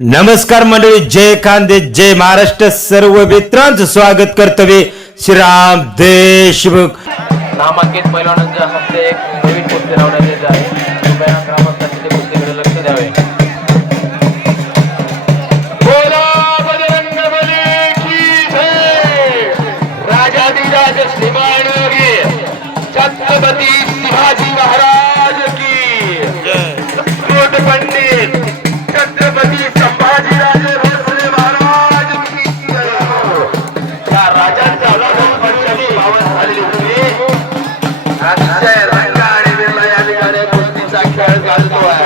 नमस्कार मंडळी, जय खानदे, जय महाराष्ट्र. सर्व मित्रांचं स्वागत कर्तव्य श्रीराम देशमुख. नामांकित पैलवानांच्या हस्ते एक नवीन कुस्ती लावण्यात येत आहे. कृपया ग्रामस्थांनी ते कुस्तीकडे लक्ष द्यावे. बोला बजरंगबली की जय. राजाधिराज श्रीमानयोगी छत्रपती शिवाजी महाराज की जय. कोट पंडित छत्रपती संभाजीराजे भोसले महाराज की जय. या राजांच्या पंचमी पावन झालेली होती. अतिशय रंग आणि वेगळा या ठिकाणी कुस्तीचा खेळ चालतोय.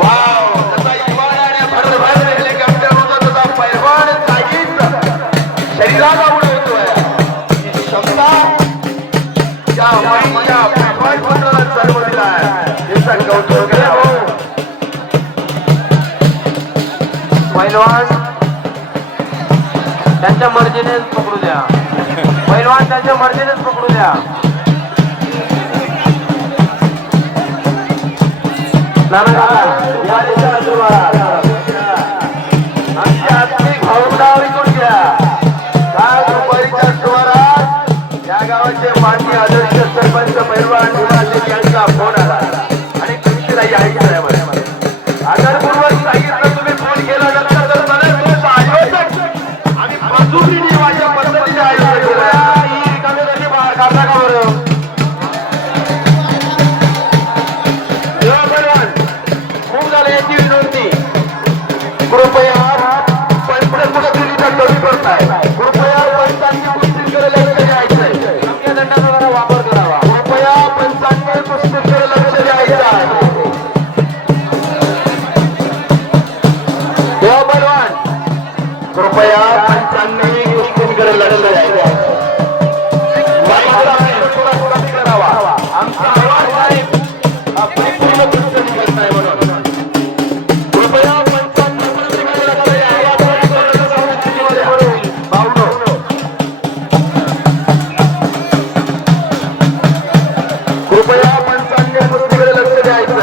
वाव, तसा इमानाने भरभर हेलिकॉप्टर होता तसा पैलवान जागीच शरीराला उडवतोय. क्षमता त्या वयाच्या पैलवानाला जन्म दिलाय. याचा कौतुक करा हो. पैलवान त्यांच्या मर्जीनेच पकडू द्या. पैलवान त्यांच्या मर्जीनेच पकडू द्या. आमच्या आत्मिक भावनावर ऐकून घ्या. काल दुपारीच्या सुमारास या गावाचे माजी आदर्श सरपंच पैलवान विलास यांचा फोन आला आणि तुमची यायचं आहे म्हणे. आदरपूर्वक सांगितलं तुम्ही फोन केला नंतर तर मला तुमचं आयोजन आणि मजुरी निवाच्या पद्धतीने आयोजन केलं. ही कमी बाहेर काढता का बरं? खूप झालं याची विनंती. कृपया पंचकुस्तीचा कमी करताय. कृपया पंचांनी कुस्तीकडे लक्ष द्यायचंय. योग्य दंडाचा जरा वापर करावा. कृपया पंचांनी कुस्तीकडे लक्ष द्यायचं आहे. पैलवान कृपया पंचांनी कुस्तीकडे लक्ष द्यायचं आहे. करावा. आमचा आवाज आहे आपली पूर्ण कुस्ती करताय म्हणून. कृपया पंचांनी कुस्तीकडे लक्ष द्या. कृपया पंचांनी कुस्तीकडे लक्ष द्यायचं.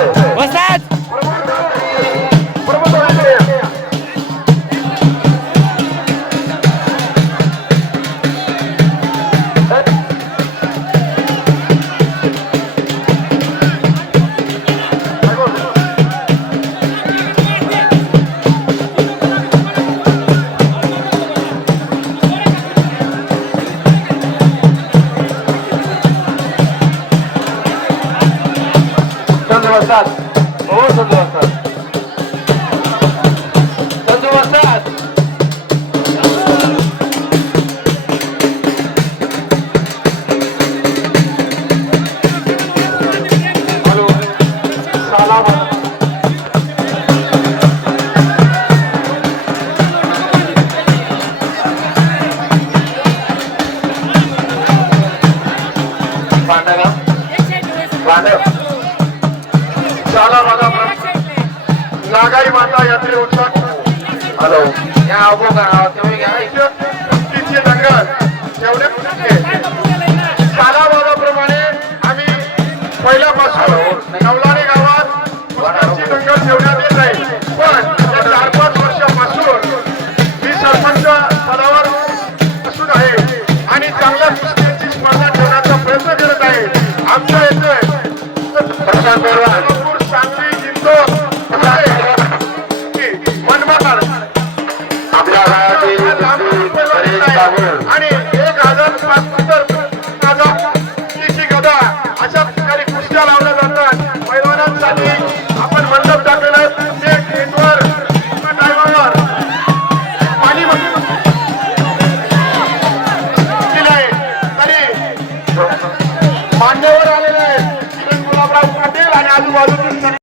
संजू वस्ताद, हो संजू वस्ताद, संजू वस्ताद. हॅलो, सलाम. पांडगा पांडव नागाई माता यात्रे उत्सव. हॅलो, या अबो का तुम्ही घ्या कुस्तीचे दंगल तेवढे सालाबादाप्रमाणे आम्ही पहिल्यापासून नवलाणे गावात कुस्तीची दंगल ठेवण्यात येत आहे. पण 4-5 वर्षापासून मी सरपंच पदावर असून आहे आणि चांगल्या कुस्तीची स्पर्धा ठेवण्याचा प्रयत्न करत आहे. आमच्या येतोय सांगली जिंतो आपल्या आणि 1000